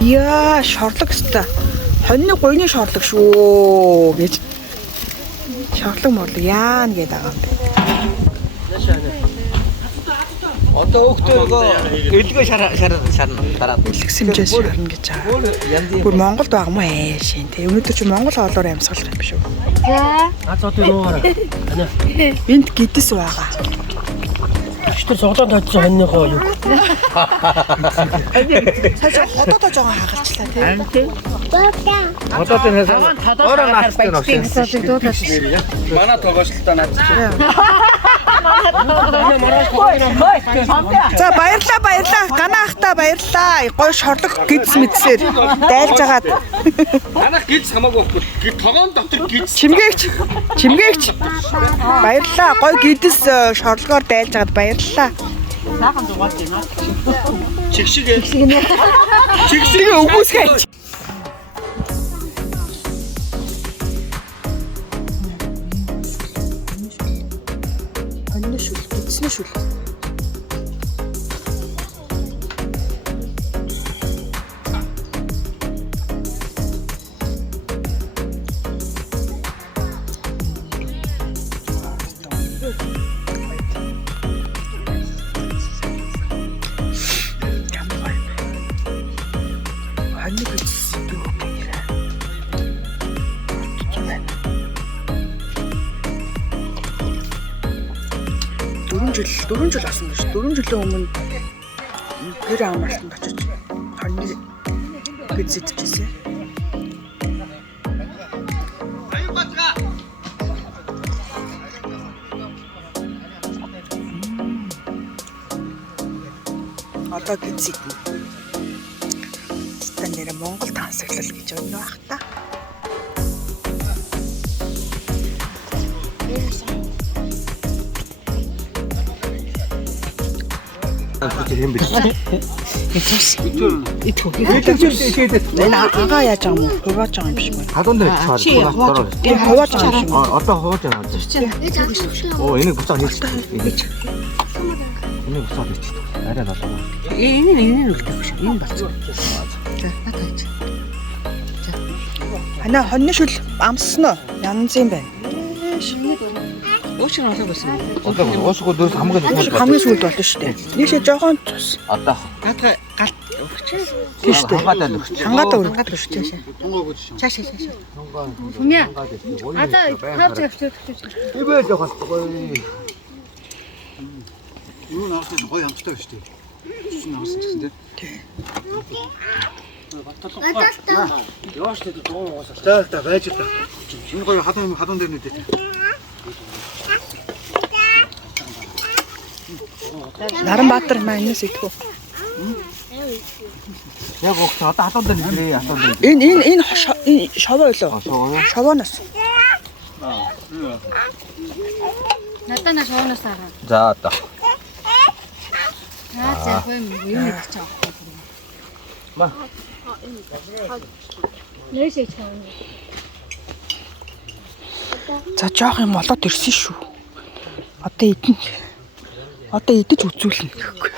Яа, шорлог өстой. Хоньны гуйны шорлог шүү гэж. Шорлог морлог яана гэдэг байгаа юм бэ. Одоо хөөхтөргөө гэлгөө шарна дараа. Илгэсэмжээс шарна гэж байгаа. Бүр Монголд байгаа мó шин. Тэ өнөөдөр чи Монгол хоолоор амьсгалах юм шүү. За. Одоо нуугаараа. Энд гидс байгаа. Тэр цоглоод тавьчихсан хоньныхоо юу. Сая одоо та жоохон хагалчлаа тий. Одоо тэр өөрөө наацтай нөхсөн. Манай тогоочлолтоо наад чи. За баярлаа. Ганаахта баярлаа. Гой шорлог гидс мэдсээр дайлж агаад. Манайх гидс хамаагүй байхгүй. Тогоон дотор гидс. Чимгээгч. Баярлаа. Гой гидс шорлогоор дайлж агаад баярлаа. Саахан дугааж байна. Чигшиг Өгөөсгөөч. Анна шүл, гидсний шүл. Дөрвөн жил асан гэж. 4 жилийн өмнө гэр амралтанд очиж хоньны гидс идчихсэн. Одоо гидс идэнэ. Та нэр Монгол тансаглал гэж өнөө бах та. юм биш. Агаа яаж байгаа юм? Хувааж байгаа юм биш үү? Хадуун дээр чаар. Тийм хувааж байгаа юм шиг. Одоо хувааж байгаа. Оо энийг буцаа хийчих. Энийг буцаа хийчих. Арай болоо. Энэ үлдэх шүү. Энэ болцоо. За, батаач. Хана хоньны шүл амссан уу? Янз юм байна. Уушрын олоо байсан. Одоо уушгүй дөрөс Хамгийн сүүлд болно шүү дээ. Нийшээ жоохон цус. Одоо Галт өгч. Тийш дээ. хангаадаа өгч. Хангаатаа өргөж. Цаашаа. Хүмья. Ата хавч авчих. Ибэл явахгүй. юу наасан гоё амттай биш үү? Чи наасан гэсэн тий. Яаш тэ дуу уусаа. За байж та. Энэ гоё хадуун дээр нүдээ. Наранбаатар маанаас идэх үү? Яг огт одоо хатуун дээр нэрээ хатуун дээр. Энэ шовоо юу? Шовооноос. Надаа шоонос аа. За одоо. За хөөе юу мэдчих чаахгүй. Ма. Нээшээ чаана. За жоох юм болоод ирсэн шүү. Одоо идэж үзүүлнэ гэхгүй.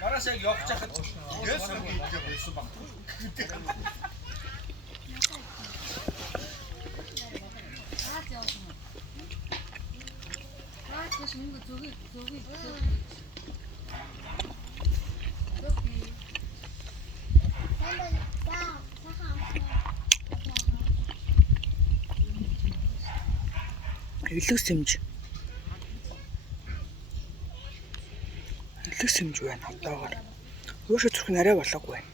Мараас яг явж хахад яс хамгийн идэх байсан баг. Илэг сэмж байна одоогоор. Хөөхө зүрх нарай болоогүй байна.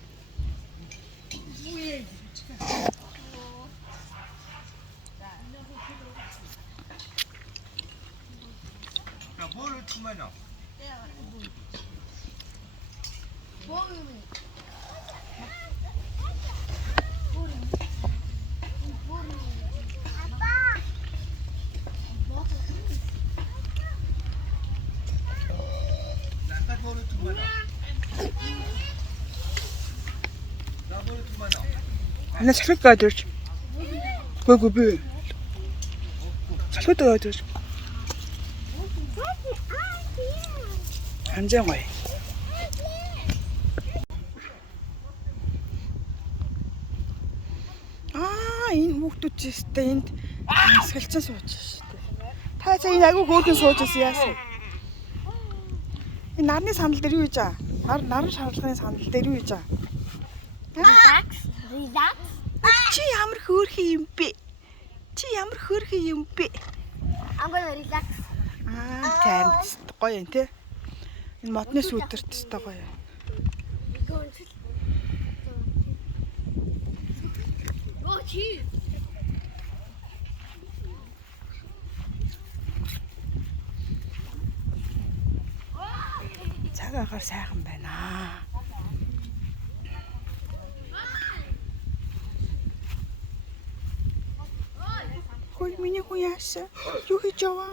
Ханаа салхид гоод ирж. Гүйгүй би. Салхид гоод ирж. Ханжаа гоё. Энэ хүүхдүүд ч өстэй энд асгалцсан сууж шүү дээ. Та цаа энэ агуу хөөргөн сууж байсан яасан? Энэ нарны сандал дээр юу хийж байгаа? Наран шаргалгын сандал дээр юу хийж байгаа? Relax. Чи ямар хөөрхөн юм бэ? Чи ямар хөөрхөн юм бэ? I'm gonna relax. Тайм гоё юм те. Энэ модны сүйдэрт тест гоё. Oh, cheese. Цаг агаар сайхан байна. Хөөе миний хүн яасан? Юу хийж яваа?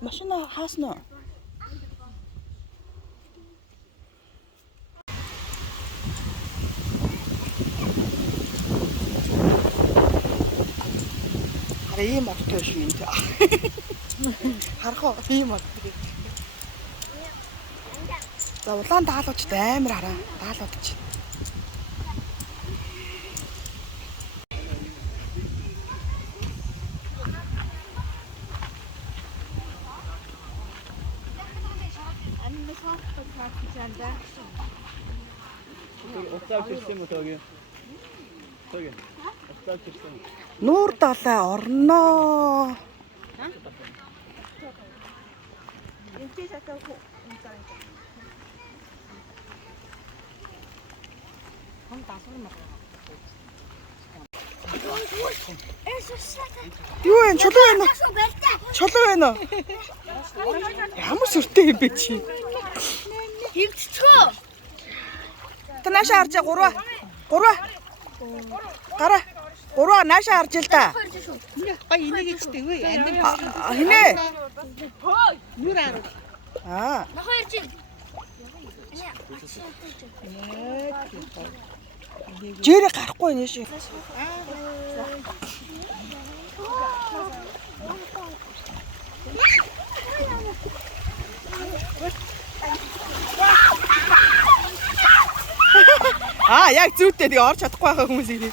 Машина хаасна уу? Ийм модтой шүү энэ. Харах уу ийм мод. За улаан даалгавч амар хараа. Даалгавч. Нуур далай орноо. Юу вэ? Чулуу байна уу? Чулуу байна уу? Ямар сүртэй юм бэ чи? Хөвцгөө. Та наашаа харж 3. Гараа. 3 наашаа харж л да. Гай энийг ичтэй вэ? Амин Хинэ? нүр аа. Аа. Нохоо ирж. Жирэ гарахгүй нэ ши. Яг зүйтэй тэгээ орж чадахгүй байгаа хүмүүс ийм.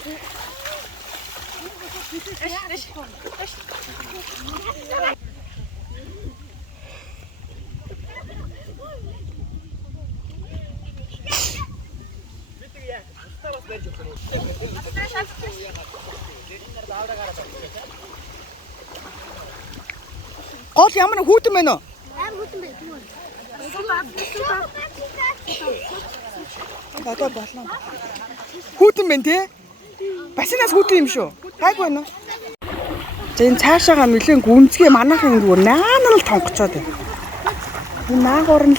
Гол ямар хүүтэн байна уу? Одоо болоо. Хүүтэн байна тий? Басинаас хүүтэн юм шүү. Хайг байна уу? За энэ цаашаага нөлөön гүнзгий манайхан зүгээр наанал тонгочоод байна. Энэ наагуур нь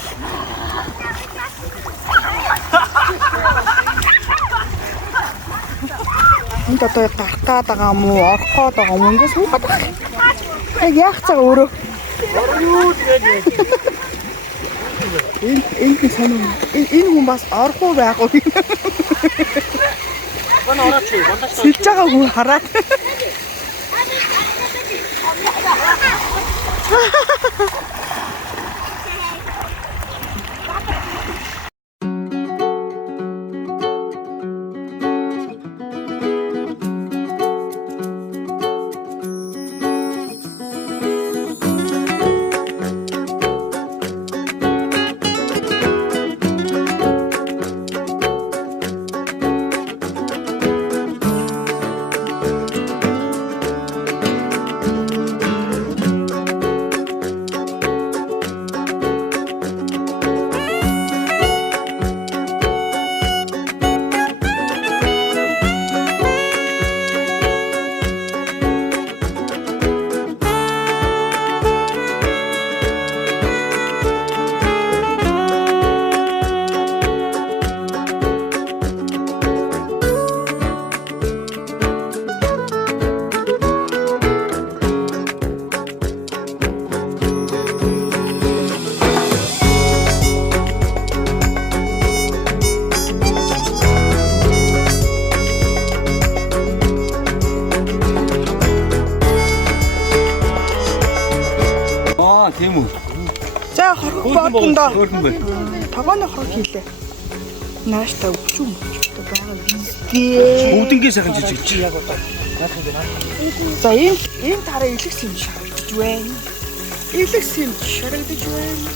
энд одоо гарах гээд байгаа юм уу? Орох гээд байгаа юм уу? Ингээс суугаад байгаа. Яг яах цаг өөрөө. Энэ санаа. Энэ хүн бас орох уу байх уу? Бана орооч. Бандаж. Сэлж байгаа хүн хараад. юм уу? За хорхох бодондоо. Хөөрхөн бай. Тогооны хорхог хийлээ. Нааштай өвчүүм өвчтэй байгаа визтэй. Бүгднгээ сайхан жижигч. За ийм тараа илгэс юм шарагдж байна. Илгэс юм шарагдж байна.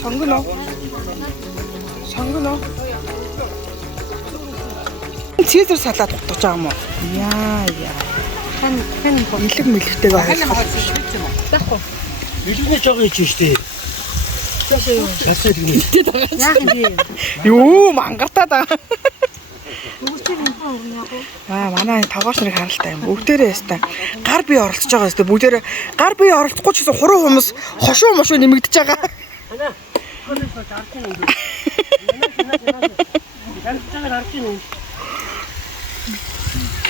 Сонгоно. Цэзэр салаад утгаж байгаа юм уу? Яа. Хэн бонлог мэлхтэйгээ ойлгох. Билгнэж байгаа юм чи штэ. Хасаа иргэнэ. Юу мангартаа да. Манай тогооч нарыг харалтай юм. Бүгдээрээ яста. Гар бие оролцож байгаа яста. Бүгдээрээ гар бие оролцохгүй ч гэсэн хуруу хүмүүс хошуу мошуу нэмэгдэж байгаа.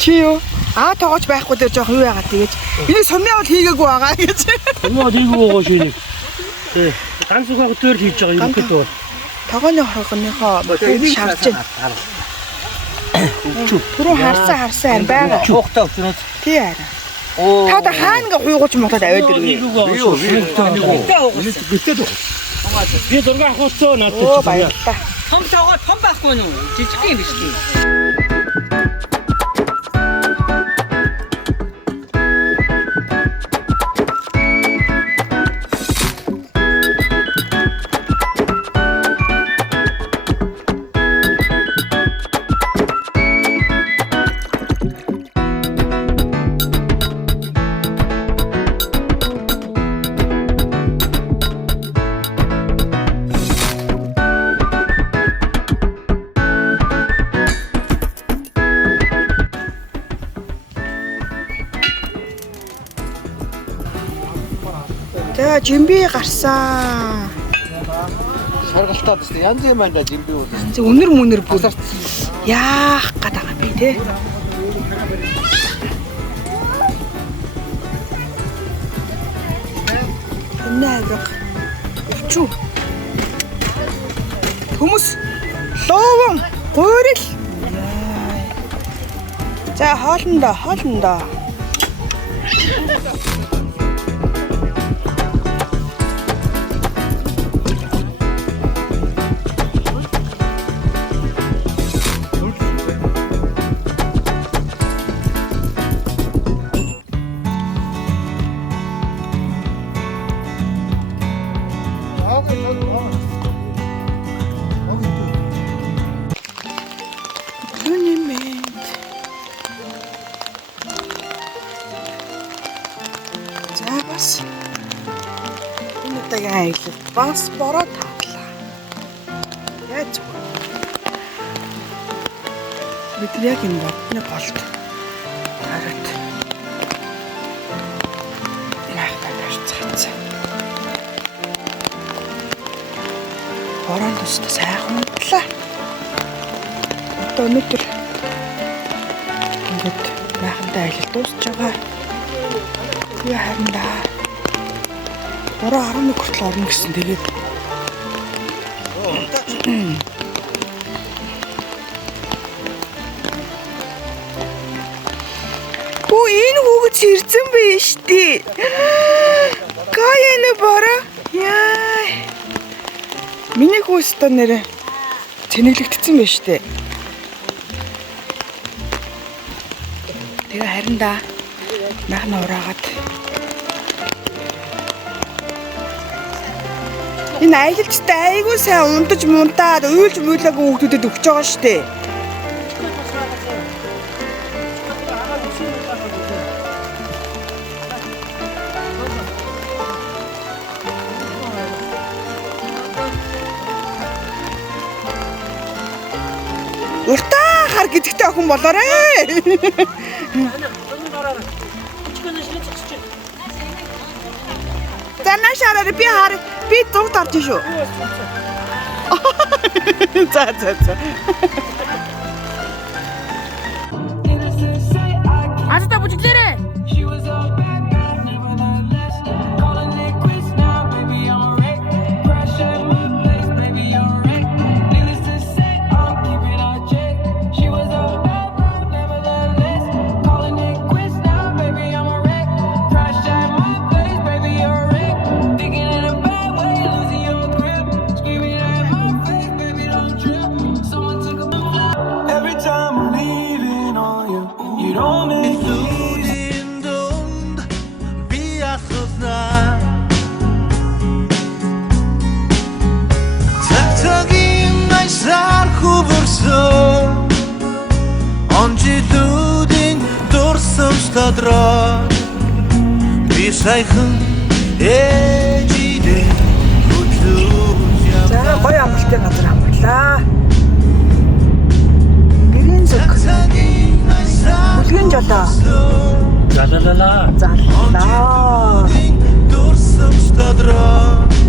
Чи юу? Тогооч байхгүй дээр жоох юу яагаад тэгэж. Энийг сумын бол хийгээгүй байгаа гэж. Өмнө хийгээгүй байгаа шинийг. Тэ. Ганц угааг дээр хийж байгаа юм гэдэг. Тогооны хоргоныхоо шарж байна. Түрүү харсан байгаа. Чухтай өчнөд. Тий арай. Та хаана ингээ хуйгуулж мотод аваад ирвэ. Би дурга авахцоо надад Оо баярлалаа. Том байхгүй нь үү? Жижиг юм биш үү? За жимби гарсан. Шаргалтаад тест янз юм байна жимби үү. Өнөр бүр яах гээд байгаа юм бэ те. Нэрэг. Чү. Хүмүүс ловон гуйрал. За хоолндоо. Бас бороо татлаа. Яаж вэ? Бид яг энэ бодны болт. Хараад. Яахаа ярьцгаацаа. Бороо төстэй сайхан утлаа. Одоо өнөөдөр ингээд байхандаа аялал дуусч байгаа. Юу харандаа. Бороо 11 хүртэл орно гэсэн тэгээд энэ хүүхэд ирсэн биш тий. Гаяна бороо. Яа. Миний хүүстэ нэрэ цэнэглэгдсэн байж тээ. Тэгээ харин да нахна ураагаад энэ аялалчтай айгүй сайн унтаж мунтаад уйлж муулаагүй хүүхдүүдэд өгч байгаа штэ. Уртаа хар гэдэгтэй охин болоорой. За наашаараа би зугт орж шүү. За. Азта бүжиглээрээ. дотроо би саяхан ээжидээ хөтлөж За гоё амралтын газар амрлаа. Гэрийн зүг. Бүлгийн жолоо. Залалала. Заллаа. дурсамж дотроо